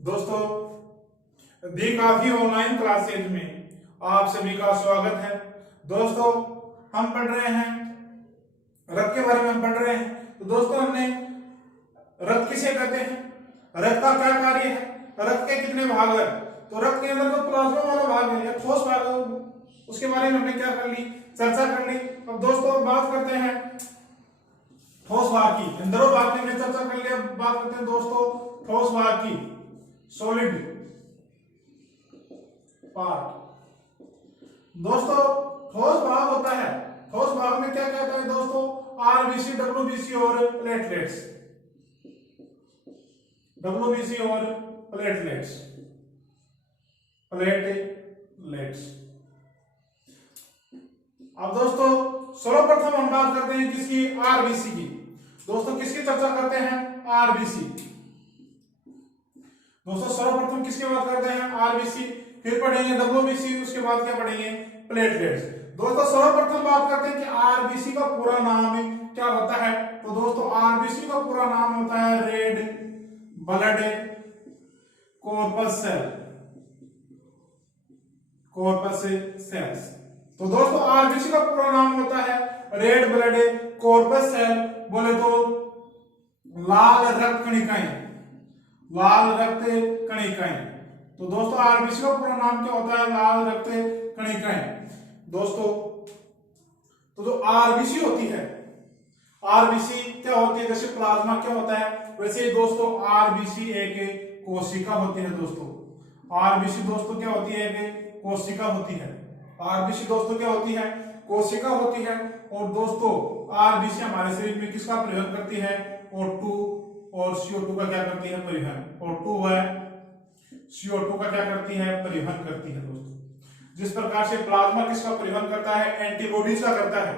दोस्तों, दी काफी online classes में आप सभी का स्वागत है। दोस्तों, हम पढ़ रहे हैं रक्त के बारे में हम पढ़ रहे हैं। तो दोस्तों, हमने रक्त किसे कहते हैं, रक्त का क्या कार्य है, रक्त के कितने भाग है। तो रक्त के अंदर जो प्लाज्मा वाला भाग है या ठोस भाग है, उसके बारे में हमने क्या कर ली, चर्चा कर ली। अब दोस्तों बात करते हैं ठोस भाग की। अंदरों भाग की हमने चर्चा कर लिया। बात करते हैं दोस्तों ठोस भाग की, सॉलिड पार्ट। दोस्तों, ठोस भाग होता है, ठोस भाग में क्या कहता है दोस्तों, आरबीसी, डब्ल्यूबीसी और प्लेटलेट्स, डब्ल्यूबीसी और प्लेटलेट्स, प्लेटलेट्स। अब दोस्तों सर्वप्रथम हम बात करते हैं किसकी, आरबीसी की। दोस्तों किसकी चर्चा करते हैं, आरबीसी। दोस्तों सर्वप्रथम किसकी बात करते हैं, आरबीसी, फिर पढ़ेंगे डब्ल्यूबीसी, उसके बाद क्या पढ़ेंगे, प्लेटलेट्स। दोस्तों सर्वप्रथम बात करते हैं कि आरबीसी का पूरा नाम क्या होता है। तो दोस्तों आरबीसी का पूरा नाम होता है red blood corpuscle, corpuscles. तो दोस्तों आरबीसी का पूरा नाम होता है रेड ब्लड कॉर्पस सेल, बोले तो लाल रक्त कणिकाएं, लाल रक्त कणिकाएं। तो दोस्तों आरबीसी का पूरा नाम क्या होता है, लाल रक्त कणिकाएं। दोस्तों तो जो आरबीसी होती है, आरबीसी क्या होती है, जैसे प्लाज्मा क्या होता है, वैसे ही दोस्तों आरबीसी एक कोशिका होती है। दोस्तों आरबीसी दोस्तों क्या होती है, एक कोशिका होती है। आरबीसी दोस्तों क्या होती है, कोशिका होती है। और दोस्तों आरबीसी हमारे शरीर में किसका परिवहन करती है, O2 और CO2 का क्या करती है, परिवहन। O2 है, CO2 का क्या करती है, परिवहन करती है। दोस्तों जिस प्रकार से प्लाज्मा किसका परिवहन करता है, एंटीबॉडीज का करता है,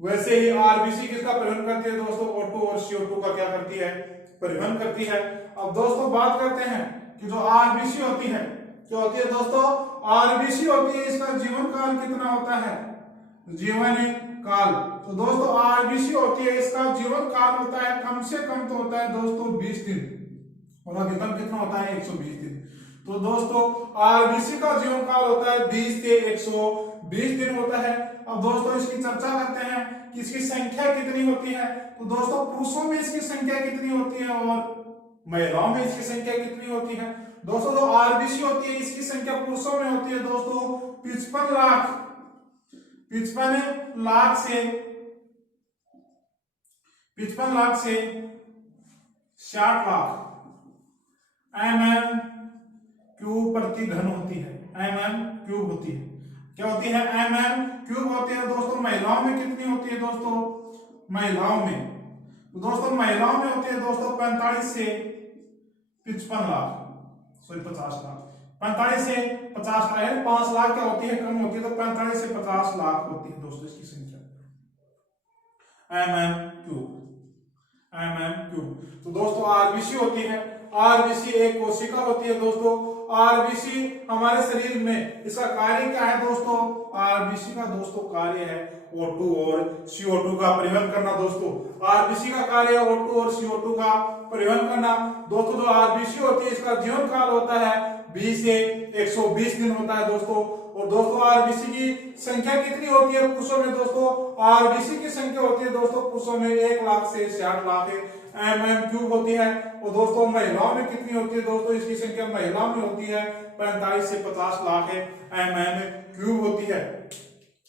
वैसे ही आरबीसी किसका परिवहन करती है दोस्तों, O2 और CO2 का क्या करती है, परिवहन करती है। अब दोस्तों बात करते हैं कि जो आरबीसी होती है, क्या होती है दोस्तों, आरबीसी होती है, इसका जीवन काल कितना होता है, जीवन काल। तो दोस्तों आरबीसी होती है, इसका जीवन काल होता है कम से कम तो होता है दोस्तों 20 दिन, और अधिकतम कितना होता है, 120 दिन। तो दोस्तों आरबीसी का जीवन काल होता है 20 से 120 दिन होता है। अब दोस्तों इसकी चर्चा करते हैं कि इसकी संख्या कितनी होती है। तो दोस्तों पुरुषों में इसकी संख्या कितनी होती है और महिलाओं में इसकी संख्या कितनी होती है। दोस्तों जो आरबीसी होती है, इसकी संख्या पुरुषों में होती है दोस्तों 55 लाख, 55 लाख से 55 लाख से 60 लाख mm क्यूब प्रति घन होती है, mm क्यूब होती है। क्या होती है, mm क्यूब होती है। दोस्तों महिलाओं में कितनी होती है दोस्तों, महिलाओं में, तो दोस्तों महिलाओं में होती है दोस्तों 45 से 55 लाख, सॉरी 50 लाख, 45 से 50 लाख, 5 लाख क्या होती है, कम होती है, तो 45 से 50 लाख होती है दोस्तों इसकी संख्या, mm क्यूब, mm क्यूब। तो दोस्तों आरबीसी होती है, आरबीसी एक कोशिका होती है। दोस्तों आरबीसी हमारे शरीर में, इसका कार्य क्या है दोस्तों, आरबीसी का दोस्तों कार्य है O2 और CO2 का परिवहन करना। दोस्तों आरबीसी का कार्य है O2 और CO2 का परिवहन करना। दोस्तों जो आरबीसी होती है, इसका जीवन काल होता है 20 से 120 दिन होता है दोस्तों। और दोस्तों आरबीसी की संख्या कितनी होती है पुरुषों में, दोस्तों आरबीसी की संख्या होती है दोस्तों पुरुषों में 1 लाख से 60 लाख mm क्यूब होती है। और दोस्तों महिलाओं में कितनी होती है दोस्तों, इसकी संख्या महिलाओं में होती है 45 से 50 लाख mm क्यूब होती है।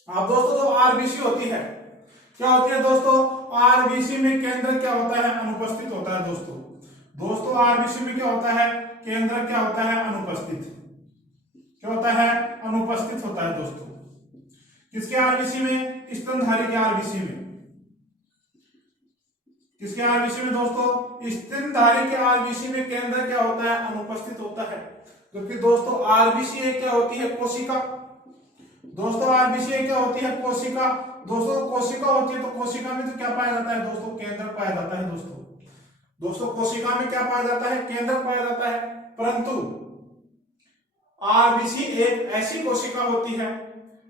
अब दोस्तों जो आरबीसी होती है, क्या होती है दोस्तों, आरबीसी में केंद्र क्या होता है, अनुपस्थित होता है। दोस्तों आरबीसी में क्या होता है, केंद्र क्या होता है, अनुपस्थित, क्या होता है, अनुपस्थित होता है। दोस्तों किसके आरबीसी में, स्तनधारी के आरबीसी में, किसके आरबीसी में दोस्तों, स्तनधारी के आरबीसी में केंद्र क्या होता है, अनुपस्थित होता है। क्योंकि दोस्तों आरबीसी एक क्या होती है, कोशिका। दोस्तों आरबीसी एक क्या होती है, कोशिका। दोस्तों कोशिका होती है, तो कोशिका में तो क्या पाया जाता है दोस्तों, केंद्र पाया जाता है। दोस्तों कोशिका में क्या पाया जाता है, केंद्र पाया जाता है। परंतु आरबीसी एक ऐसी कोशिका होती है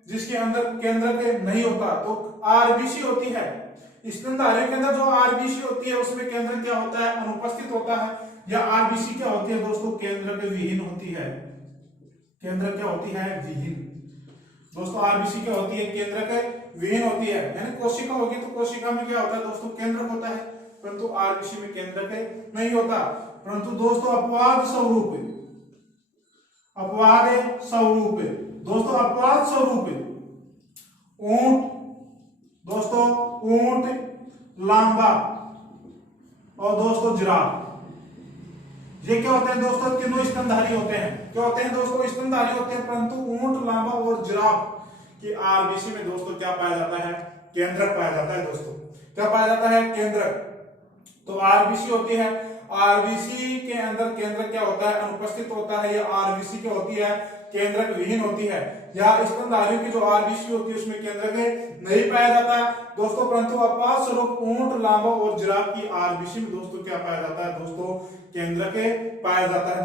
जिसके अंदर केंद्र के नहीं होता, तो आरबीसी होती है स्तनधारी के अंदर जो आरबीसी होती है उसमें केंद्र क्या होता है, अनुपस्थित होता है। या आरबीसी क्या होती है दोस्तों, केंद्रक विहीन होती है। केंद्रक क्या होती है, विहीन। दोस्तों आरबीसी क्या होती है, केंद्रक विहीन होती है, यानी कोशिका होगी तो कोशिका में क्या होता है दोस्तों, केंद्रक होता है, परंतु आरबीसी में केंद्रक नहीं होता। परंतु दोस्तों अपवाद स्वरूप, अपवाद स्वरूप दोस्तों, अपवाद स्वरूप ऊंट, दोस्तों ऊंट, लांबा और दोस्तों जिराफ, ये क्या होते हैं दोस्तों, तीनों स्तनधारी होते हैं। क्या होते हैं दोस्तों, स्तनधारी होते हैं, परंतु ऊंट, लांबा और जिराफ की आरबीसी में दोस्तों क्या पाया जाता है, केंद्रक पाया जाता है। दोस्तों क्या पाया जाता है, केंद्रक। तो आरबीसी होती है, आरबीसी के अंदर केंद्रक क्या होता है, अनुपस्थित होता है। या आरबीसी क्या होती है, केंद्रक विहीन होती है। या स्तनधारियों की जो आरबीसी होती है उसमें केंद्रक नहीं पाया जाता दोस्तों, परंतु अपवाद स्वरूप ऊंट, लांबा और जिराफ की आरबीसी में दोस्तों क्या पाया जाता है दोस्तों, केंद्रक पाया जाता है।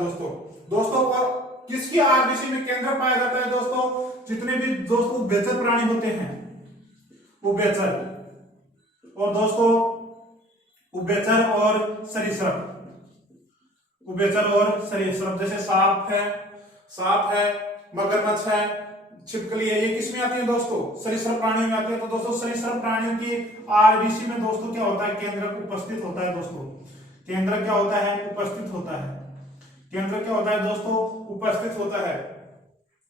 दोस्तों और किसकी आरबीसी में केंद्रक पाया जाता है दोस्तों, जितने भी दोस्तों उभयचर प्राणी होते हैं, उभयचर, और दोस्तों उभयचर और सरीसृप, उभयचर और सरीसृप, जैसे सांप है, मगरमच्छ है, छिपकली है, ये किसमें आती है दोस्तों, सरीसृप प्राणियों में आती है। तो दोस्तों सरीसृप प्राणियों की आरबीसी में दोस्तों क्या होता है, केंद्रक उपस्थित होता है। दोस्तों केंद्रक क्या होता है, उपस्थित होता है। केंद्रक क्या होता है दोस्तों, उपस्थित होता है।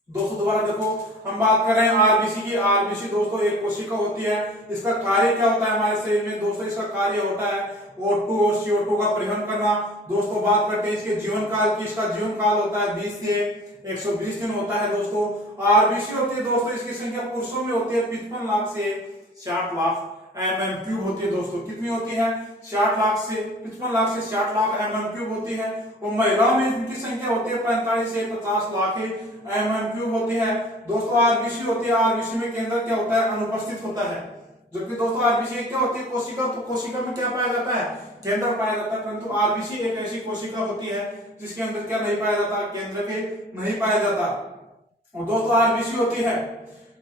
दोस्तों दोबारा देखो, हम बात कर रहे हैं आरबीसी की। आरबीसी दोस्तों एक कोशिका होती है। इसका कार्य क्या होता है हमारे शरीर में दोस्तों, इसका कार्य होता है O2 और CO2 का परिवहन करना। दोस्तों बात करते हैं इसके जीवन काल की। इसका जीवन काल होता है 20 से 120 दिन होता है। दोस्तों आरबीसी होती है दोस्तों, इसकी संख्या पुरुषों में होती है 55 लाख से 60 लाख mm³ होती है। दोस्तों कितनी होती है, 60 लाख से 55 लाख से 60 लाख mm³ होती है। और महिलाओं में इनकी संख्या होती है 45 से 50 लाख mm³ होती है। दोस्तों आरबीसी होती है, आरबीसी में केंद्र क्या होता है, अनुपस्थित होता है। जबकि दोस्तों आरबीसी क्या होती है, कोशिका। तो कोशिका में क्या पाया जाता है, केंद्र पाया जाता है। परंतु आरबीसी एक ऐसी कोशिका होती है जिसके अंदर क्या नहीं पाया जाता, केंद्र के नहीं पाया जाता। और दोस्तों आरबीसी होती है,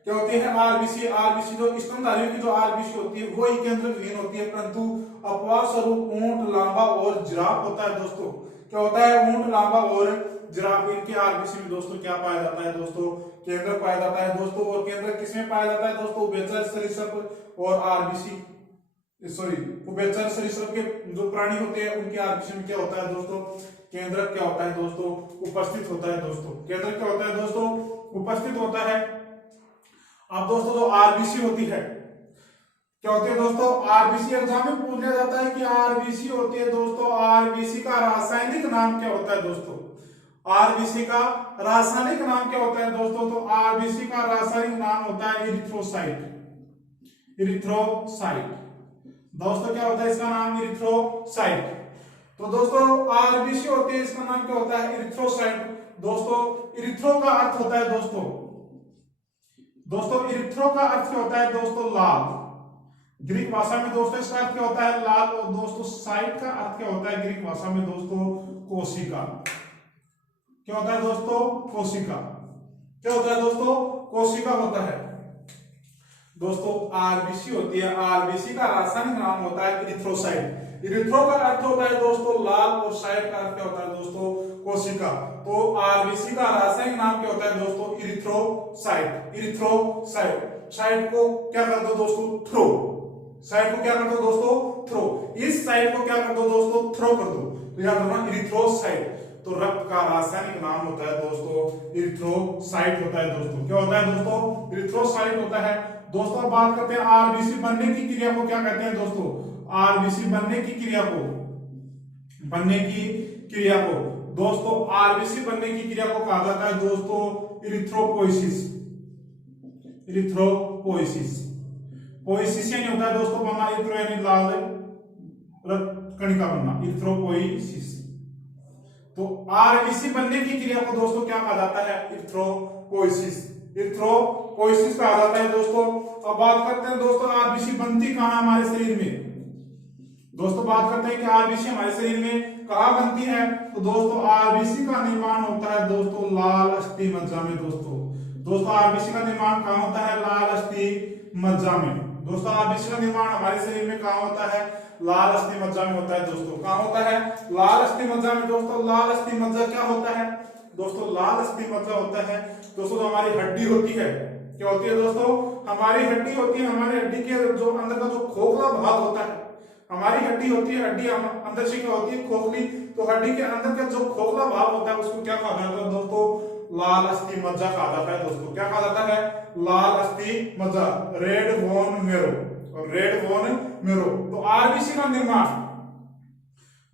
क्या होती है आरबीसी, आरबीसी जो स्तनधारियों की जो आरबीसी होती है वो ही केंद्र विहीन होती है। परंतु अपवाद स्वरूप ऊंट, लांबा और जिराफ होता है। दोस्तों क्या होता है, ऊंट, लांबा और जिराफ, इनकी आरबीसी में दोस्तों क्या पाया जाता है दोस्तों, केंद्र पाया जाता है। दोस्तों और केंद्र किसमें पाया जाता है दोस्तों, उभयचर, सरीसृप और आरबीसी, सॉरी उभयचर सरीसृप के जो प्राणी होते हैं उनकी आरबीसी में क्या होता है दोस्तों, केंद्र क्या होता है दोस्तों, उपस्थित होता है। दोस्तों केंद्र क्या होता है दोस्तों, उपस्थित होता है। अब दोस्तों जो आरबीसी होती है क्या होती है दोस्तों, आरबीसी एग्जाम में पूछ लिया जाता है कि आरबीसी होती है दोस्तों, आरबीसी का रासायनिक नाम क्या होता है दोस्तों, आरबीसी का रासायनिक नाम क्या होता है दोस्तों। तो आरबीसी का रासायनिक नाम होता है इरिथ्रोसाइट, इरिथ्रोसाइट। दोस्तों क्या होता है इसका नाम, इरिथ्रोसाइट। तो दोस्तों आरबीसी होती है, इसका नाम क्या होता है, इरिथ्रोसाइट। दोस्तों इरिथ्रो का अर्थ होता है दोस्तों इरिथ्रो का अर्थ क्या होता है दोस्तों, लाल। ग्रीक भाषा में दोस्तों इसका अर्थ क्या होता है, लाल। और दोस्तों साइट का अर्थ क्या होता है ग्रीक भाषा में दोस्तों, कोशिका। क्या होता है दोस्तों, कोशिका। क्या होता है दोस्तों, कोशिका होता है। दोस्तों आरबीसी होती है, आरबीसी का रासायनिक नाम होता है इरिथ्रोसाइट। इरिथ्रो का अर्थ होता है दोस्तों लाल और साइट का अर्थ क्या होता है दोस्तों, कोशिका। तो आरबीसी का रासायनिक नाम क्या होता है दोस्तों, इरिथ्रोसाइट, इरिथ्रोसाइट। साइट को क्या कर दो दोस्तों, थ्रो। साइट को क्या कर दो दोस्तों, थ्रो। इस साइट को क्या कर दो दोस्तों, थ्रो कर दो। तो याद रखना इरिथ्रोसाइट। तो रक्त का रासायनिक नाम होता है दोस्तों, इरिथ्रोसाइट होता है। दोस्तों क्या होता है दोस्तों, इरिथ्रोसाइट होता है। दोस्तों बात करते हैं आरबीसी बनने की क्रिया को क्या कहते हैं दोस्तों, आरबीसी बनने की क्रिया को, बनने की क्रिया को दोस्तों आरबीसी बनने की क्रिया को कहा जाता है दोस्तों इरिथ्रोपोइसिस, इरिथ्रोपोइसिस। पोइसिस यानी होता है दोस्तों बनना, इरिथ्रो यानी लाल रक्त कणिका बनना, इरिथ्रोपोइसिस। तो आरबीसी बनने की क्रिया को दोस्तों क्या कहा जाता है, इरिथ्रोपोइसिस, इरिथ्रोपोइसिस कहा जाता है दोस्तों। अब बात करते हैं दोस्तों आरबीसी बनती कहां हमारे शरीर में। दोस्तों बात करते हैं कि आरबीसी हमारे शरीर में कहां बनती है। तो दोस्तों आरबीसी का निर्माण होता है दोस्तों लाल अस्थि मज्जा में। दोस्तों आरबीसी का निर्माण कहां होता है, लाल अस्थि मज्जा में। दोस्तों आरबीसी का निर्माण हमारे शरीर में कहाँ होता है? लाल अस्थि मज्जा में होता है दोस्तों। कहाँ होता है? लाल अस्थि मज्जा में। दोस्तों लाल अस्थि मज्जा क्या होता है? दोस्तों लाल अस्थि मज्जा होता है दोस्तों जो हमारी हड्डी होती है, क्या होती है दोस्तों? हमारी हड्डी होती है, हमारी हड्डी के जो अंदर का जो खोखला भाग होता है, हमारी हड्डी होती है, हड्डी अंदर से क्या होती है? खोखली। तो हड्डी के अंदर का जो खोखला भाग होता है उसको क्या कहा जाता है दोस्तों? लाल अस्थि मज्जा कहा जाता है दोस्तों। क्या कहा जाता है? लाल अस्थि मज्जा, red bone marrow, red bone marrow. तो आरबीसी का निर्माण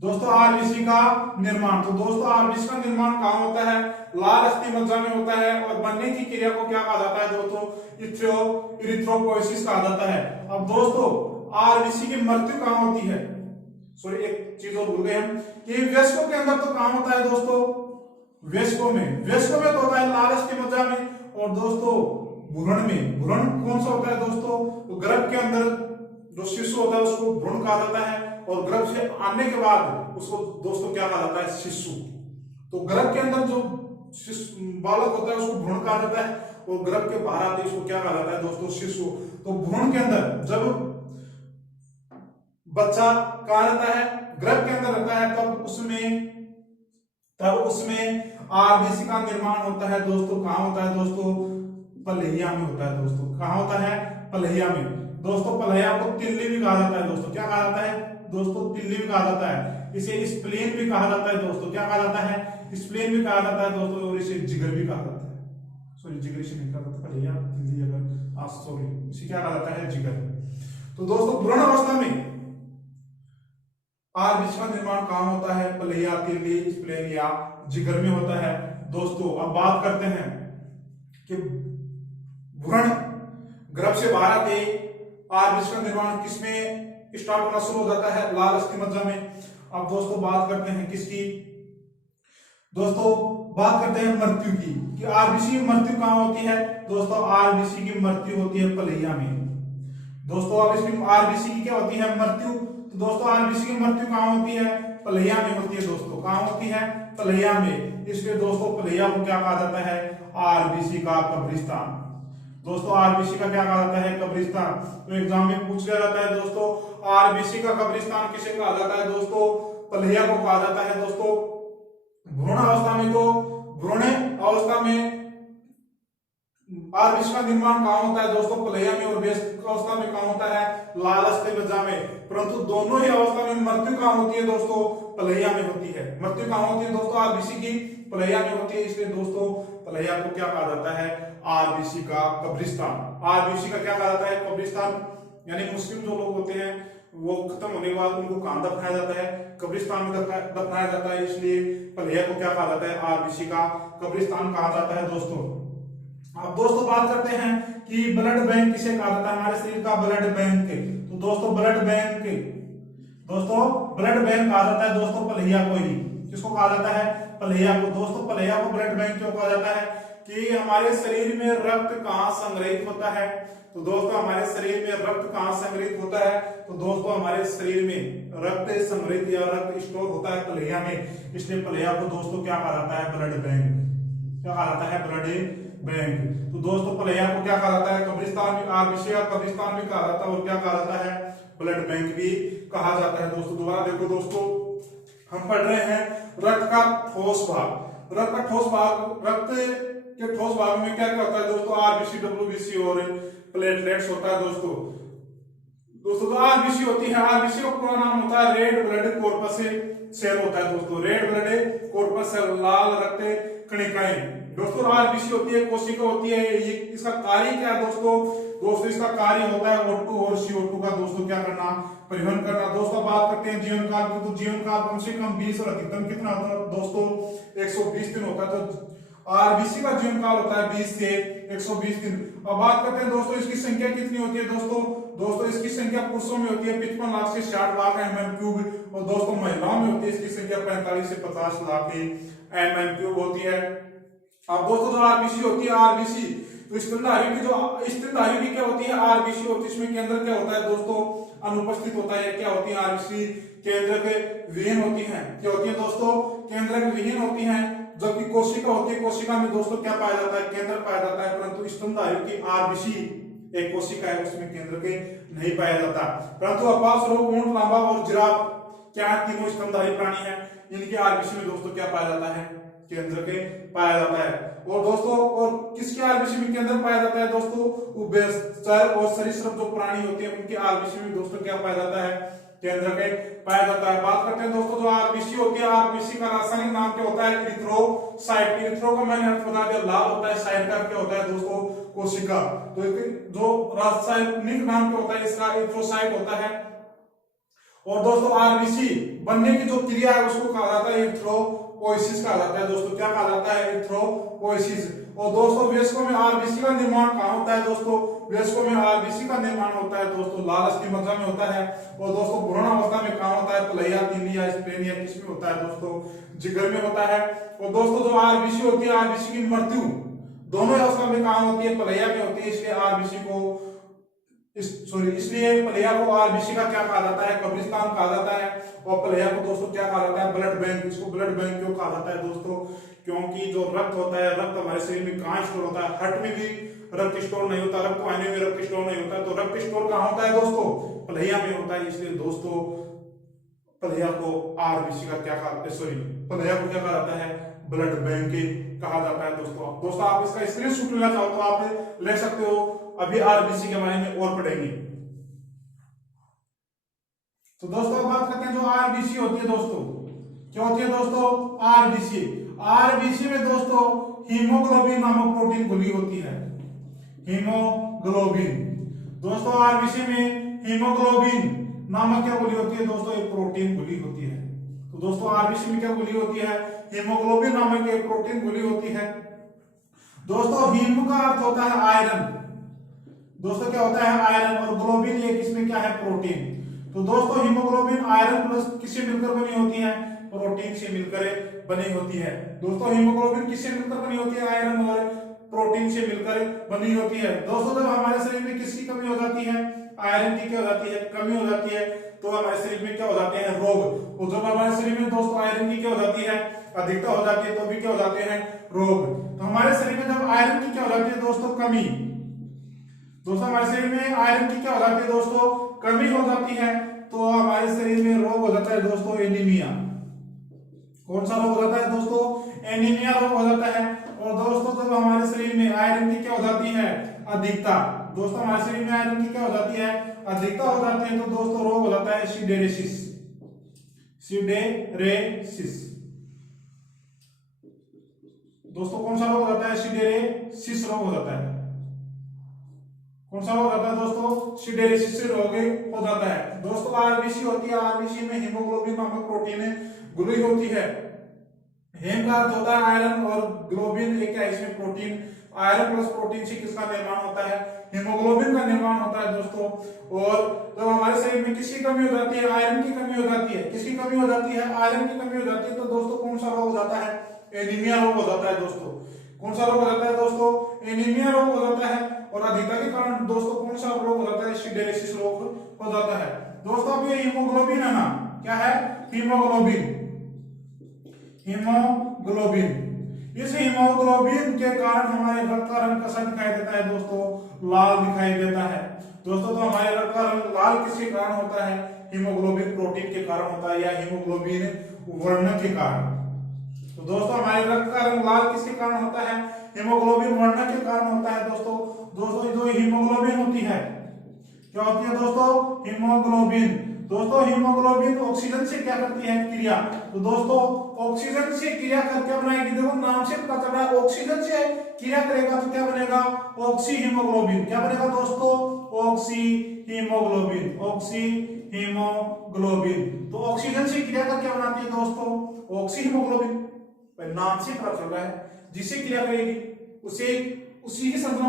दोस्तों, आरबीसी का निर्माण, तो दोस्तों आरबीसी का निर्माण कहाँ होता है? लाल अस्थि मज्जा में होता है। और बनने की क्रिया को क्या कहा जाता है दोस्तों? इरिथ्रोपोइसिस कहा जाता है। अब दोस्तों आरबीसी की मृत्यु कहाँ होती है? सॉरी एक चीज और भूल गए हम कि वयस्कों के अंदर तो कहाँ होता है दोस्तों? वयस्कों में, वयस्कों में तो होता है लाल अस्थि मज्जा में। और दोस्तों भ्रूण में, भ्रूण कौन सा होता है दोस्तों? तो गर्भ के अंदर जो शिशु होता है उसको भ्रूण कहा जाता है। और गर्भ से आने के बाद उसको दोस्तों क्या कहा जाता है? शिशु। तो गर्भ के अंदर जो बालक होता है उसको भ्रूण कहा जाता है। और गर्भ के बाहर आते उसको क्या कहा जाता है दोस्तों? शिशु। तो भ्रूण के अंदर जब बच्चा कहा रहता है? गर्भ के अंदर रहता है, तब उसमें आरबीसी का निर्माण होता है दोस्तों। कहाँ होता है दोस्तों? पलहिया में होता है दोस्तों। कहाँ होता है? पलहिया में। दोस्तों पलहिया को तिल्ली भी कहा जाता है दोस्तों। क्या कहा जाता है दोस्तों? तिल्ली भी कहा जाता है। इसे स्प्लीन भी कहा जाता है दोस्तों। क्या कहा जाता है? स्प्लीन भी कहा जाता है दोस्तों। और इसे जिगर भी कहा जाता है। सॉरी जिगर से नहीं कहा जाता, पलहिया तिल्ली अगर सॉरी इसे क्या कहा जाता है? जिगर। तो दोस्तों भ्रूण अवस्था में आरबीसी का निर्माण कहाँ होता है? पलहिया, तिल्ली, स्प्लेन या जिगर में होता है दोस्तों। अब बात करते हैं कि भ्रूण गर्भ से बाहर आते आरबीसी का निर्माण किसमें स्टार्ट होना शुरू हो जाता है? लाल अस्थि मज्जा में। अब दोस्तों बात करते हैं किसकी? दोस्तों बात करते हैं मृत्यु की, कि आरबीसी की मृत्यु कहाँ होती है? दोस्तों आरबीसी की मृत्यु होती है पलहिया में। दोस्तों अब इसकी आरबीसी की क्या होती है? मृत्यु। तो दोस्तों आरबीसी की मृत्यु कहाँ होती है? पलहिया में होती है दोस्तों। कहाँ होती है? पलहिया में। इसलिए दोस्तों पलहिया को क्या कहा जाता है? आरबीसी का कब्रिस्तान। दोस्तों आरबीसी का क्या कहा जाता है? कब्रिस्तान। तो एग्जाम में पूछ लिया जाता है दोस्तों आरबीसी का कब्रिस्तान किसे कहा जाता है दोस्तों? पलहिया को कहा जाता है दोस्तों। भ्रूण अवस्था में तो भ्रूण अवस्था में आरबीसी का निर्माण कहाँ होता है दोस्तों? पलहिया में। और वयस्क अवस्था में कहाँ होता है? लाल अस्थि मज्जा में। परंतु दोनों ही अवस्था में मृत्यु कहाँ होती है दोस्तों? पलहिया में होती है। मृत्यु कहाँ होती है दोस्तों? आरबीसी की पलहिया में होती है। इसलिए दोस्तों पलहिया को क्या कहा जाता है? आरबीसी का कब्रिस्तान। आरबीसी का क्या कहा जाता है? कब्रिस्तान। यानी मुस्लिम जो लोग होते हैं वो खत्म होने के बाद उनको कहां दफनाया जाता है? कब्रिस्तान में दफनाया जाता है। इसलिए पलहिया को क्या कहा जाता है? आरबीसी का कब्रिस्तान कहा जाता है दोस्तों। अब दोस्तों बात करते हैं कि ब्लड बैंक किसे कहा जाता है? हमारे शरीर का ब्लड बैंक। तो दोस्तों ब्लड बैंक कहा जाता है दोस्तों पलहिया को ही। किसको कहा जाता है? पलहिया को। दोस्तों पलहिया को ब्लड बैंक क्यों कहा जाता है? कि हमारे शरीर में रक्त कहाँ संग्रहित होता है? तो दोस्तों हमारे शरीर में रक्त कहाँ संग्रहित होता है? तो दोस्तों हमारे शरीर में रक्त संग्रहित या रक्त स्टोर होता है पलहिया में। इसलिए पलहिया को दोस्तों क्या कहा जाता है? Blood bank. क्या कहा जाता है? Blood bank. तो दोस्तों पलहिया को क्या कहा जाता है? कब्रिस्तान भी, आरबीसी का कब्रिस्तान भी कहा जाता है। और क्या कहा जाता है? ब्लड बैंक भी कहा जाता है दोस्तों। दोबारा देखो दोस्तों, हम पढ़ रहे हैं रक्त का ठोस भाग। रक्त का ठोस भाग, रक्त के ठोस भाग में क्या क्या होता है दोस्तों? आरबीसी, डब्ल्यूबीसी और प्लेटलेट्स होता है दोस्तों। दोस्तों जो आरबीसी होती है, आरबीसी का पूरा नाम होता है रेड ब्लड कॉर्पस सेल होता है दोस्तों। रेड ब्लड कॉर्पस सेल, लाल रक्त कणिकाएं। दोस्तों आरबीसी होती है, कोशिका होती है। ये इसका कार्य क्या है दोस्तों इसका कार्य होता है O2 और CO2 का दोस्तों क्या करना? परिवहन करना। दोस्तों बात करते हैं जीवन काल की। तो जीवन काल कम से कम 20 और अधिकतम कितना होता है दोस्तों? 120 दिन होता है। तो आरबीसी का जीवन काल होता है 20 से 120 दिन। अब बात करते हैं दोस्तों इसकी संख्या कितनी होती है दोस्तों इसकी संख्या पुरुषों में होती है 55 लाख से 60 लाख mm3। और दोस्तों महिलाओं में होती है इसकी संख्या 45 से 50 लाख mm3 होती है। अब दोस्तों जो आरबीसी होती है, आरबीसी तो स्तनधारी की क्या होती है? आरबीसी होती है। इसमें केंद्र क्या होता है दोस्तों? अनुपस्थित होता है। क्या होती है? आरबीसी केंद्र के विहीन होती है। क्या होती है दोस्तों? केंद्र के विहीन होती है। जबकि कोशिका होती है, कोशिका में दोस्तों क्या पाया जाता है? केंद्र पाया जाता है। परंतु स्तनधारी की आरबीसी एक कोशिका है उसमें केंद्र के नहीं पाया जाता। परंतु अपाशरोग, ऊंट, लांबा और जिराफ क्या तीनों स्तनधारी प्राणी है, इनके आरबीसी में दोस्तों क्या पाया जाता है, केंद्र के पाया जाता है। और दोस्तों और किसके आरबीसी में केंद्र पाया जाता है दोस्तों, उभयचर और सरीसृप जो प्राणी होते हैं उनके आरबीसी में दोस्तों क्या पाया जाता है, केंद्र के पाया जाता है। बात करते हैं दोस्तों जो आरबीसी होती है, आरबीसी का रासायनिक नाम क्या होता है, इरिथ्रोसाइट। इरिथ्रो का मैंने अर्थ बता दिया, लाल होता है, साइट का क्या होता है दोस्तों, कोशिका। तो जो रासायनिक नाम क्या होता है इसका, इरिथ्रोसाइट होता है। और दोस्तों आरबीसी बनने की जो क्रिया है उसको कहा जाता है इरिथ्रोपोइसिस कहा जाता है दोस्तों, क्या कहा जाता है, इरिथ्रोपोइसिस। और दोस्तों वयस्कों में आरबीसी का निर्माण कहां होता है दोस्तों, वयस्कों में आरबीसी का निर्माण होता है दोस्तों लाल अस्थिमज्जा में होता है। और दोस्तों भ्रूणावस्था में कहां होता है, प्लैया, तीली या स्प्लेन या किसमें होता है दोस्तों, जिगर में होता है। और दोस्तों जो आरबीसी होती है, आरबीसी की मृत्यु दोनों अवस्था में कहां होती है, प्लैया में होती है। इसलिए आरबीसी को इसलिए प्लैया को आरबीसी का क्या कहा जाता है, कब्रिस्तान कहा जाता है। और प्लैया को दोस्तों क्या कहा जाता है, ब्लड बैंक। इसको ब्लड बैंक क्यों कहा जाता है दोस्तों, क्योंकि जो रक्त होता है, रक्त हमारे शरीर में कहां स्टोर होता है, हार्ट में भी रक्त स्टोर नहीं होता, रक्त वाहिनी में रक्त स्टोर नहीं होता, तो रक्त स्टोर कहां होता है दोस्तों, प्लैया में होता है। इसलिए दोस्तों प्लैया को आरबीसी का क्या कहा, सॉरी प्लैया को क्या कहा जाता है, ब्लड बैंक कहा जाता है दोस्तों। आप इसका स्क्रीनशॉट लेना चाहो तो आप ले सकते हो, अभी आरबीसी के बारे में और पढ़ेंगे। तो दोस्तों बात करते हैं जो आरबीसी होती है दोस्तों, क्या होती है दोस्तों, आरबीसी। आरबीसी में दोस्तों हीमोग्लोबिन नामक प्रोटीन घुली होती है, हीमोग्लोबिन। दोस्तों आरबीसी में हीमोग्लोबिन नामक क्या घुली होती है दोस्तों, एक प्रोटीन घुली होती है। तो दोस्तों आरबीसी में क्या घुली होती है, हीमोग्लोबिन नामक एक प्रोटीन घुली होती है। दोस्तों हीम का अर्थ होता है आयरन, दोस्तों क्या होता है, आयरन। और ग्लोबिन ये किसमें क्या है, प्रोटीन। तो दोस्तों हीमोग्लोबिन आयरन प्लस किससे मिलकर बनी होती है, प्रोटीन से मिलकर बनी होती है। दोस्तों हीमोग्लोबिन किससे मिलकर बनी होती है, आयरन और प्रोटीन से मिलकर बनी होती है। दोस्तों जब हमारे शरीर में किसकी कमी हो जाती है, आयरन की क्या हो जाती है, कमी हो जाती है, तो हमारे शरीर में क्या हो जाते हैं, रोग। और जब हमारे शरीर में दोस्तों आयरन की क्या हो जाती है, अधिकता हो जाती है, तो भी क्या हो जाते हैं, रोग। तो हमारे शरीर में जब आयरन की क्या हो जाती है दोस्तों, कमी, दोस्तों हमारे शरीर में आयरन की क्या हो जाती है दोस्तों, कमी हो जाती है, तो हमारे शरीर में रोग हो जाता है दोस्तों, एनीमिया। कौन सा रोग हो जाता है दोस्तों, एनीमिया रोग हो जाता है। और दोस्तों जब हमारे शरीर में आयरन की क्या हो जाती है, अधिकता, दोस्तों हमारे शरीर में आयरन की क्या हो जाती है, अधिकता हो जाती है, तो दोस्तों रोग हो जाता है सिडेरेसिस, सिडेरेसिस। दोस्तों कौन सा रोग हो जाता है, सिडेरेसिस रोग हो जाता है। कौन सा रोग होता है दोस्तों, सिडेरेसिस से रोग हो जाता है। दोस्तों आरबीसी होती है, आरबीसी में हीमोग्लोबिन नामक प्रोटीन घुली होती है। हेम का अर्थ होता है आयरन और ग्लोबिन एक है, इसमें प्रोटीन, आयरन प्लस प्रोटीन से किसका निर्माण होता है, हीमोग्लोबिन का निर्माण होता है दोस्तों। और जब हमारे शरीर में किसकी कमी हो जाती है, आयरन की कमी हो जाती है, किसकी कमी हो जाती है, आयरन की कमी हो जाती है, तो दोस्तों कौन सा रोग हो जाता है, एनीमिया रोग हो जाता है दोस्तों। कौन सा रोग हो जाता है दोस्तों, एनीमिया रोग हो जाता है। और अधिकता के कारण दोस्तों कौन सा रोग हो जाता है, सिडेरेसिस रोग हो जाता है दोस्तों। अब ये हीमोग्लोबिन है ना, क्या है, हीमोग्लोबिन, हीमोग्लोबिन। इस हीमोग्लोबिन के कारण हमारे रक्त का रंग कैसा दिखाई देता है दोस्तों, लाल दिखाई देता है दोस्तों। तो हमारे रक्त का रंग लाल किसके कारण होता है, हीमोग्लोबिन प्रोटीन के कारण होता है, या हीमोग्लोबिन वर्ण के कारण। तो दोस्तों हमारे रक्त का रंग लाल किसके कारण होता है, हीमोग्लोबिन वर्ण के कारण होता है दोस्तों। दोस्तों जो हीमोग्लोबिन होती है, क्या होती है दोस्तों, हीमोग्लोबिन। दोस्तों हीमोग्लोबिन ऑक्सीजन से क्या करती है, क्रिया। तो दोस्तों ऑक्सीजन से क्रिया करके बनाएगी, देखो नाम से पता चल रहा है, ऑक्सीजन से क्रिया करेगा तो क्या बनेगा, ऑक्सी हीमोग्लोबिन। क्या बनेगा दोस्तों, ऑक्सी हीमोग्लोबिन, ऑक्सी हीमोग्लोबिन। तो ऑक्सीजन से क्रिया करके बनाती है दोस्तों ऑक्सी हीमोग्लोबिन, नाम से पता चल रहा है, जिससे क्रिया करेगी उसे उसी की संरचना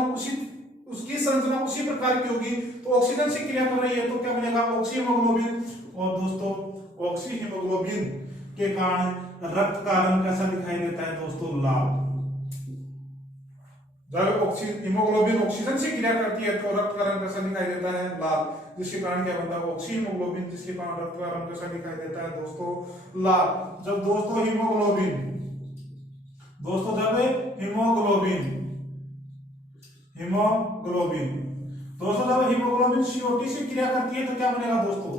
उसकी संरचना उसी प्रकार की होगी। तो ऑक्सीजन से क्रिया कर रही है तो क्या बनेगा, ऑक्सी हीमोग्लोबिन। और दोस्तों ऑक्सी हीमोग्लोबिन के कारण रक्त का रंग कैसा दिखाई देता है दोस्तों, लाल। जब हीमोग्लोबिन ऑक्सीजन से क्रिया करती है तो रक्त का रंग कैसा दिखाई देता है, लाल। जिसके कारण क्या बनता है, ऑक्सी हीमोग्लोबिन, जिसके कारण रक्त का रंग कैसा दिखाई देता है दोस्तों, लाल। जब दोस्तों हीमोग्लोबिन, दोस्तों जब हीमोग्लोबिन दोस्तों जब हीमोग्लोबिन CO2 से क्रिया करती है तो क्या बनेगा दोस्तों,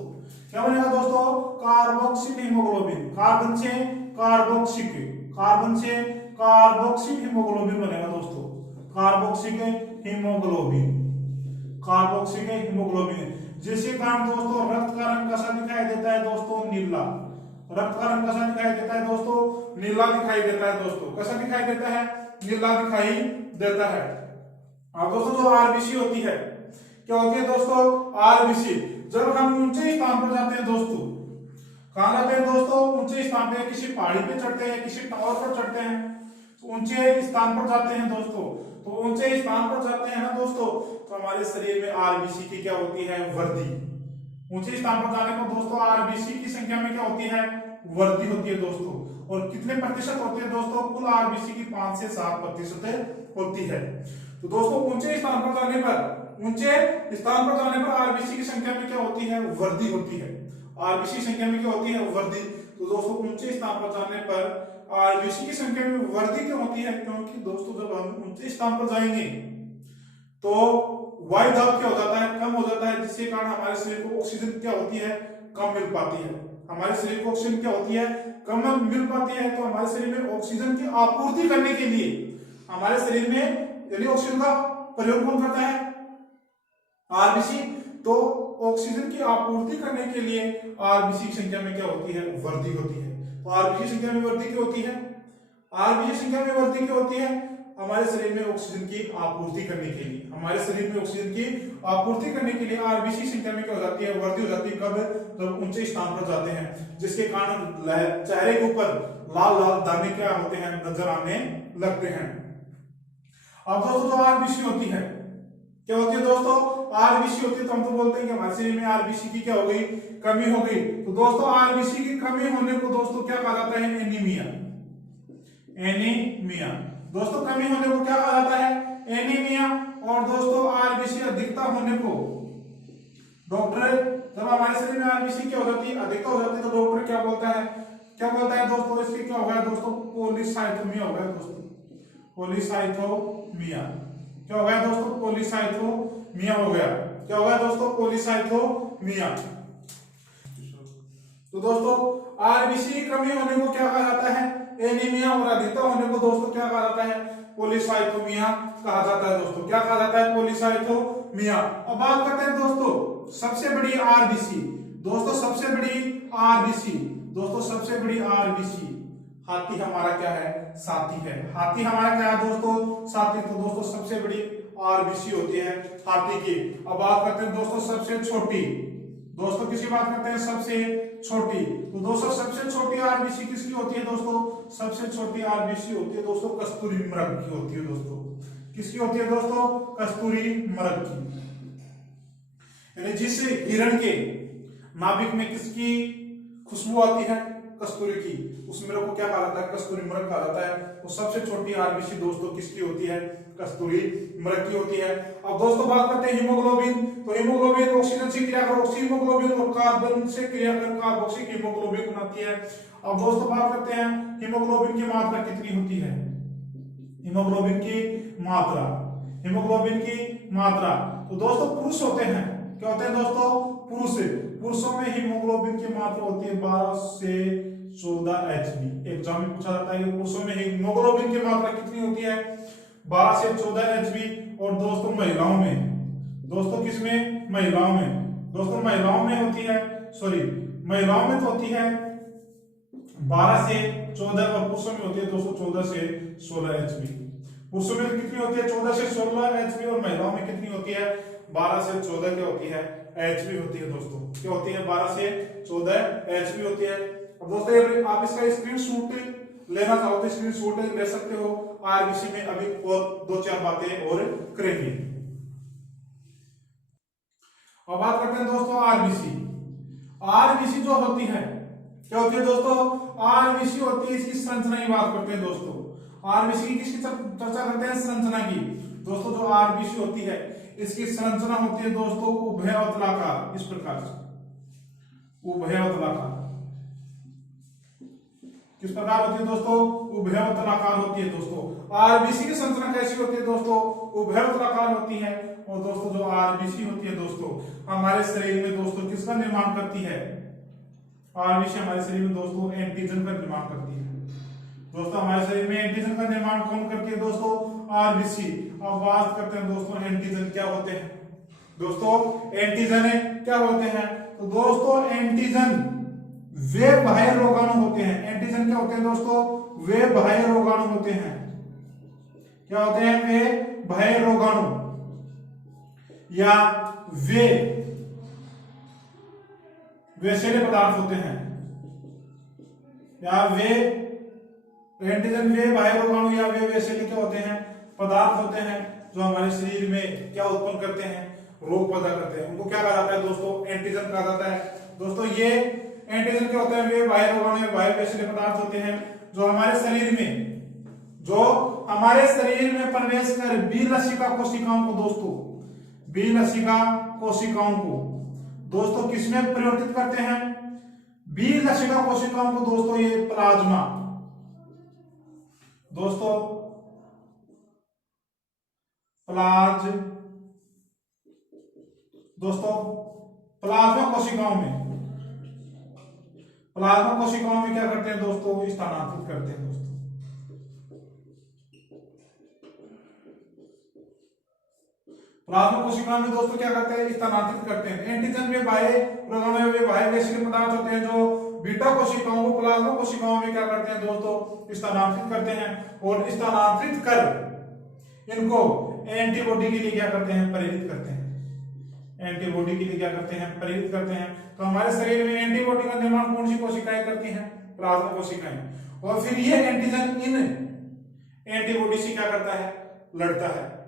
क्या बनेगा दोस्तों, कार्बोक्सिल हीमोग्लोबिन, कार्बन से कार्बोक्सिक, कार्बन से कार्बोक्सिल हीमोग्लोबिन बनेगा दोस्तों, कार्बोक्सिक हीमोग्लोबिन, कार्बोक्सिल हीमोग्लोबिन, जिसके कारण दोस्तों रक्त का रंग कैसा दिखाई देता है दोस्तों, नीला, रक्त का रंग कैसा दिखाई देता है दोस्तों, नीला दिखाई देता है दोस्तों, कैसा दिखाई देता है, नीला दिखाई देता है। अब दोस्तों जो आरबीसी होती है, क्या होती है दोस्तों, आरबीसी जब हम ऊंचे स्थान पर जाते हैं दोस्तों, कहां जाते हैं दोस्तों, ऊंचे स्थान पे, किसी पहाड़ी पे चढ़ते हैं, किसी टावर पर चढ़ते हैं, तो ऊंचे स्थान पर जाते हैं दोस्तों, तो ऊंचे स्थान पर जाते हैं ना दोस्तों, तो हमारे शरीर में आरबीसी की क्या होती है, वृद्धि। ऊंचे स्थान पर जाने पर दोस्तों आरबीसी की संख्या में क्या होती है, वृद्धि होती है दोस्तों। और कितने प्रतिशत होती है दोस्तों, कुल आरबीसी की 5 से 7% होती है। तो दोस्तों ऊंचे स्थान पर जाने पर, ऊंचे स्थान पर जाने पर आरबीसी की संख्या में क्या होती है, वृद्धि होती है, आरबीसी संख्या में क्या होती है, वृद्धि। तो दोस्तों ऊंचे स्थान पर जाने पर आरबीसी की संख्या में वृद्धि क्यों होती है, क्योंकि दोस्तों जब हम ऊंचे स्थान पर जाएंगे तो वायु दाब क्या हो जाता है, कम हो जाता है, जिसके कारण हमारे शरीर को ऑक्सीजन क्या होती है, कम मिल पाती है, हमारे शरीर को ऑक्सीजन क्या होती है, कम मिल पाती है। तो हमारे शरीर में ऑक्सीजन की आपूर्ति करने के लिए, हमारे शरीर में यानी ऑक्सीजन का प्रयोग कौन करता है, आरबीसी, तो ऑक्सीजन की आपूर्ति करने के लिए आरबीसी की संख्या में क्या होती है, वृद्धि होती है। तो आरबीसी संख्या में वृद्धि क्यों होती है, आरबीसी संख्या में वृद्धि क्यों होती है, हमारे शरीर में ऑक्सीजन की आपूर्ति करने के लिए, हमारे शरीर में ऑक्सीजन की आपूर्ति करने के लिए आरबीसी संख्या में क्या हो जाती है, वृद्धि हो जाती है। कब, जब ऊंचे स्थान पर जाते हैं, जिसके कारण चेहरे के ऊपर लाल लाल दाने क्या होते हैं, नजर आने लगते हैं। अब दोस्तों जो आरबीसी होती है, क्या होती है दोस्तों, आरबीसी होती है, तो हम तो बोलते हैं कि हमारे शरीर में आरबीसी की क्या हो गई, कमी हो गई। तो दोस्तों आरबीसी की कमी होने को दोस्तों क्या कहा जाता है, एनीमिया, एनीमिया। दोस्तों कमी होने को क्या कहा जाता है, एनीमिया। और दोस्तों आरबीसी अधिकता होने को डॉक्टर, जब हमारे शरीर में आरबीसी क्या हो जाती है, अधिकता हो जाती है, तो डॉक्टर क्या बोलता है, क्या बोलता है दोस्तों, इसके क्या हो गया दोस्तों, पॉलीसाइथोमिया हो गया दोस्तों, पॉलीसाइथोमिया, क्या हो गया दोस्तों, पॉलीसाइथोमिया हो गया, क्या हो गया दोस्तों, पॉलीसाइथोमिया। तो दोस्तों आरबीसी की कमी होने को क्या कहा जाता है, एनीमिया, और अधिकता होने को दोस्तों क्या कहा जाता है, पॉलीसाइथोमिया कहा जाता है दोस्तों, क्या कहा जाता है, पॉलीसाइथोमिया। अब बात करते हैं दोस्तों सबसे बड़ी आरबीसी, दोस्तों सबसे बड़ी आरबीसी, दोस्तों सबसे बड़ी आरबीसी, हाथी हमारा क्या है, साथी है, हाथी हमारा क्या है दोस्तों, साथी। तो दोस्तों सबसे बड़ी आरबीसी होती है हाथी की। अब बात करते हैं दोस्तों सबसे छोटी, दोस्तों किसकी बात करते हैं, सबसे छोटी। तो दोस्तों सबसे छोटी आरबीसी किसकी होती है दोस्तों, सबसे छोटी आरबीसी होती है दोस्तों कस्तूरी मृग की होती है दोस्तों, किसकी होती है दोस्तों, कस्तूरी मृग की। यानी जिस हिरण के नाभिक में किसकी खुशबू आती है, कस्तूरी की, उस मृग को क्या कहा जाता है, कस्तूरी मृग कहा जाता है। तो सबसे छोटी आरबीसी दोस्तों किसकी होती है, कस्तूरी मृग की होती है। अब दोस्तों बात करते हैं हीमोग्लोबिन। तो हीमोग्लोबिन ऑक्सीजन से क्रिया कर ऑक्सी हीमोग्लोबिन और कार्बन से क्रिया कर कार्बोक्सिल हीमोग्लोबिन बनाती है। अब दोस्तों बात करते हैं हीमोग्लोबिन की मात्रा कितनी होती है, हीमोग्लोबिन की मात्रा, हीमोग्लोबिन की मात्रा। तो दोस्तों पुरुष होते हैं, क्या होते हैं दोस्तों, पुरुषों में हीमोग्लोबिन की मात्रा होती है 12 से 14 एचबी। एग्जाम में पूछा जाता है कि पुरुषों में हीमोग्लोबिन की मात्रा कितनी होती है, 12 से 14 एचबी। और दोस्तों महिलाओं में, दोस्तों किसमें, महिलाओं में, दोस्तों महिलाओं में होती है, सॉरी महिलाओं में तो होती है 12 से 14 और पुरुषों में होती है दोस्तों 14 से 16 एचबी। पुरुषों में कितनी होती है 14 से 16 एचबी और महिलाओं में कितनी होती है 12 से 14 क्या होती है एचबी होती है दोस्तों, क्या होती है 12 से 14 एचबी होती है। अब दोस्तों आप इसका स्क्रीनशॉट लेना चाहो तो स्क्रीनशॉट ले सकते हो। आरबीसी में अभी और 2-4 बातें और करेंगे। अब बात करते हैं दोस्तों आरबीसी। आरबीसी जो होती है क्या होती है दोस्तों, आरबीसी होती है, इसकी संरचना की बात करते हैं दोस्तों। आरबीसी की किसकी चर्चा करते हैं, संरचना की। दोस्तों जो आरबीसी होती है इसकी संरचना होती है दोस्तों उभयअवतलाकार, इस प्रकार से उभयअवतलाकार। किस प्रकार होती है दोस्तों, उभयअवतलाकार होती है दोस्तों। आरबीसी की संरचना कैसी होती है दोस्तों, उभयअवतलाकार होती है। और दोस्तों जो आरबीसी होती है दोस्तों हमारे शरीर में दोस्तों किसका निर्माण करती है? आरबीसी हमारे शरीर में दोस्तों एंटीजन का निर्माण करती है। दोस्तों हमारे शरीर में एंटीजन का निर्माण कौन करती है दोस्तों? आरबीसी। अब बात करते हैं दोस्तों एंटीजन क्या होते हैं। दोस्तों एंटीजन क्या होते हैं? तो दोस्तों एंटीजन वे बाह्य रोगाणु होते हैं। एंटीजन क्या होते हैं दोस्तों? वे बाह्य रोगाणु होते हैं। क्या होते हैं? वे बाह्य रोगाणु या वे वैसेले पदार्थ होते हैं, या वे एंटीजन वे बाह्य रोगाणु या वे वैसेले क्या होते हैं? पदार्थ होते हैं जो हमारे शरीर में क्या उत्पन्न करते हैं? रोग पैदा करते हैं। उनको क्या कहा जाता है दोस्तों? एंटीजन कहा जाता है। दोस्तों ये एंटीजन क्या होते हैं? वे बाह्य रोगाणु या बाह्य वैसेले पदार्थ होते हैं जो हमारे शरीर में प्रवेश कर बी लसिका कोशिकाओं को दोस्तों बी लसिका कोशिकाओं को दोस्तों किसमें परिवर्तित करते हैं? बी लसिका कोशिकाओं को दोस्तों ये प्लाज्मा दोस्तों प्लाज्मा कोशिकाओं में क्या करते हैं दोस्तों? स्थानांतरित करते हैं दोस्तों। प्लाज्मा कोशिकाओं में दोस्तों क्या करते हैं? स्थानांतरित करते हैं। एंटीजन में बाह्य रोगाणु में बाह्य वैसेले पदार्थ होते हैं जो बीटा कोशिकाओं को प्लाज्मा कोशिकाओं में क्या करते हैं दोस्तों? स्थानांतरित करते हैं, और स्थानांतरित कर इनको एंटीबॉडी के लिए क्या करते हैं? प्रेरित करते हैं। एंटीबॉडी के लिए क्या करते हैं? प्रेरित करते हैं। तो हमारे शरीर में एंटीबॉडी का निर्माण कौन सी कोशिकाएं करती हैं? प्लाज्मा कोशिकाएं। और फिर ये एंटीजन इन एंटीबॉडी से क्या करता है? लड़ता है।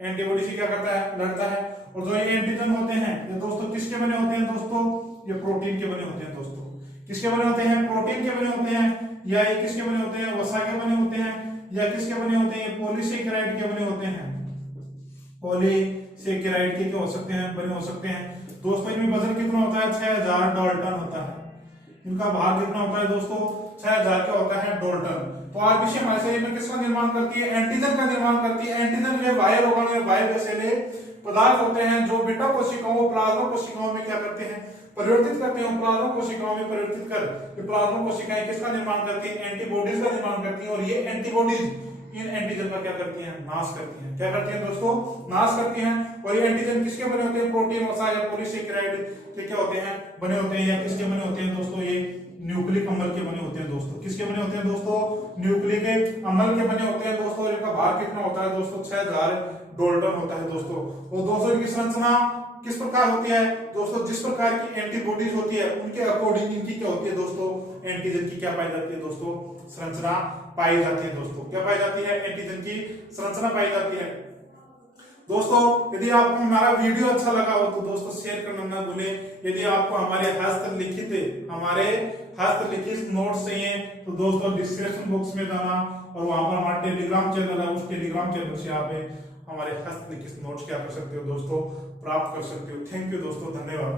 एंटीबॉडी से क्या करता है? लड़ता है। और जो ये एंटीजन होते हैं ये दोस्तों किसके बने होते हैं दोस्तों? ये प्रोटीन के बने होते हैं दोस्तों। किसके बने होते हैं? प्रोटीन के बने होते हैं। या ये किसके बने होते हैं? वसा के बने होते हैं। या किसके बने होते हैं? पॉलीसेकेराइड के बने होते हैं। पॉलीसेकेराइड के क्या हो सकते हैं? बने हो सकते हैं। दोस्तों इनमें वजन कितना होता है? 6000 डाल्टन होता है। इनका भार कितना होता है दोस्तों? 6000 क्या होता है? डाल्टन। तो आरबीसी हमारे शरीर में किसका निर्माण करती है? एंटीजन का निर्माण करती है। एंटीजन वे बाह्य रोगाणु या बाह्य वैसेले पदार्थ होते हैं जो बीटा कोशिकाओं प्लाज्मा कोशिकाओं में क्या करते हैं? परिवर्तित करते हैं। प्लाज्मा कोशिकाओं में परिवर्तित कर ये प्लाज्मा कोशिकाएं किसका निर्माण करती हैं? एंटीबॉडीज का निर्माण करती हैं। और ये एंटीबॉडीज इन एंटीजन का क्या करती हैं? नाश करती हैं। क्या करती हैं दोस्तों? नाश करती हैं। और ये एंटीजन किसके बने होते हैं? प्रोटीन, वसा या पॉलीसेकेराइड के क्या होते हैं? बने होते हैं। या किसके बने होते हैं दोस्तों? ये न्यूक्लिक अम्ल के बने होते हैं दोस्तों। किसके बने होते हैं दोस्तों? न्यूक्लिक अम्ल के बने होते हैं दोस्तों। इनका भार कितना होता है दोस्तों? 6000 डाल्टन होता है दोस्तों। और दोस्तों इनकी संरचना किस प्रकार होती है दोस्तों? जिस प्रकार की एंटीबॉडीज होती है उनके अकॉर्डिंग इनकी क्या होती है दोस्तों? एंटीजन की क्या पाई जाती है दोस्तों? संरचना पाई जाती है दोस्तों। क्या पाई जाती है? एंटीजन की संरचना पाई जाती है। दोस्तों यदि आपको हमारा वीडियो अच्छा लगा हो तो दोस्तों शेयर करना ना भूलें। यदि आपको हमारे हस्तलिखित नोट्स चाहिए तो दोस्तों डिस्क्रिप्शन बॉक्स में जाना, और वहां पर हमारा टेलीग्राम चैनल है, उस टेलीग्राम चैनल से आप हमारे हस्तलिखित नोट्स क्या कर सकते हो दोस्तों? प्राप्त कर सकते हो। थैंक यू दोस्तों, धन्यवाद।